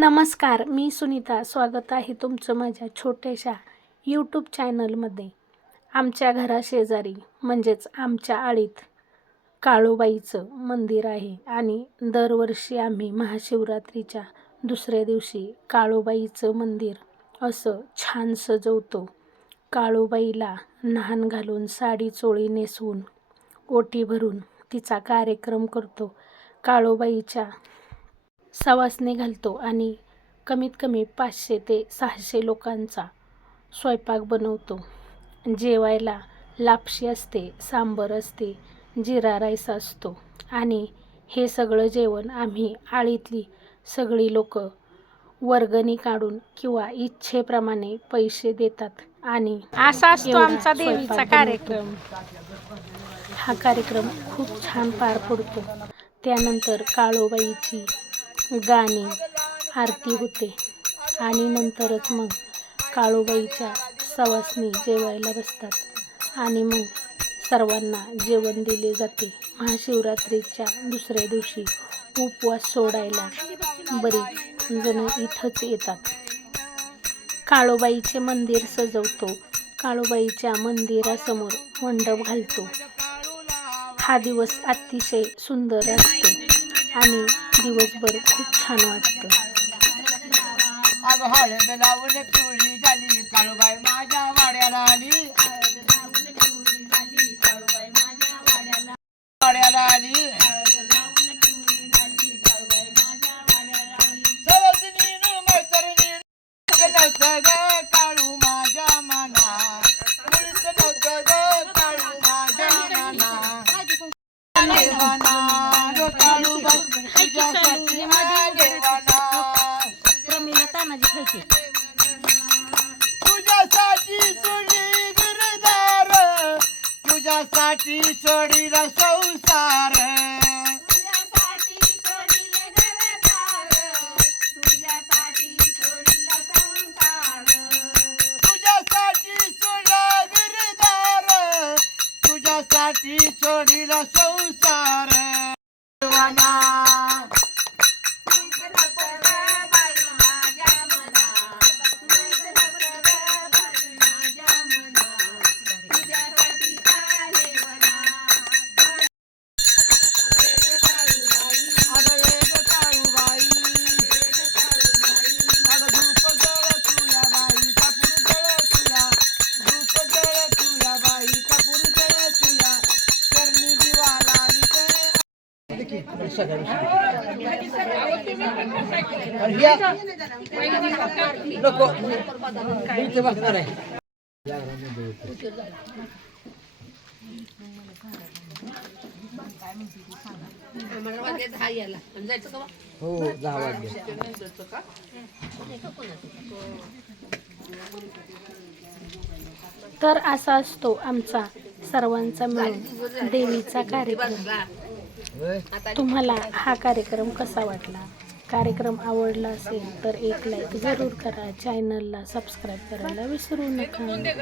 नमस्कार, मी सुनीता. स्वागत आहे तुमचं माझ्या छोट्याशा यूट्यूब चॅनलमध्ये. आमच्या घराशेजारी म्हणजेच आमच्या आळीत काळूबाईचं मंदिर आहे आणि दरवर्षी आम्ही महाशिवरात्रीच्या दुसऱ्या दिवशी काळूबाईचं मंदिर असं छान सजवतो. काळूबाईला न्हाण घालून, साडी चोळी नेसवून, ओटी भरून तिचा कार्यक्रम करतो. काळूबाईच्या सवासणी घालतो आणि कमीत कमी 500 ते 600 लोकांचा स्वयंपाक बनवतो. जेवायला लापशी असते, सांबर असते, जिरा राईस असतो आणि हे सगळं जेवण आम्ही आळीतली सगळी लोक वर्गणी काढून किंवा इच्छेप्रमाणे पैसे देतात आणि असा असतो आमचा देवीचा कार्यक्रम. हा कार्यक्रम खूप छान पार पडतो. त्यानंतर काळूबाईची गाणी, आरती होते आणि नंतरच मग काळूबाईच्या सवासणी जेवायला बसतात आणि मग सर्वांना जेवण दिले जाते. महाशिवरात्रीच्या दुसऱ्या दिवशी उपवास सोडायला बरीच जण इथंच येतात. काळूबाईचे मंदिर सजवतो. काळूबाईच्या मंदिरासमोर मंडप घालतो. हा दिवस अतिशय सुंदर असतो आणि दिवसभर खूप छान वाटतं. हळद लावून पिवळी झाली काळूबाई माझ्या वाड्याला आली, वाड्याला आली. सवसनीनं मैत्रिणीनं नव्हतं ग काळू माझ्या मना, मुळीच नव्हतं ग काळू माझ्या मना. देवाना ग काळूबाई तुझ्यासाठी देवाना, तुझ्यासाठी सोडी गिरदार, तुझ्यासाठी सोडीला संसार. तुझ्यासाठी सोडा गिरदार, तुझ्यासाठी सोडीला संसार. देवाना नको इथे बसणार आहे. हो 10 वाजले. तर असा असतो आमचा सर्वांचा मिळून देवीचा कार्यक्रम. तुम्हाला हा कार्यक्रम कसा वाटला? कार्यक्रम आवडला असेल तर एक लाईक जरूर करा. चॅनलला सबस्क्राईब करायला विसरू नका.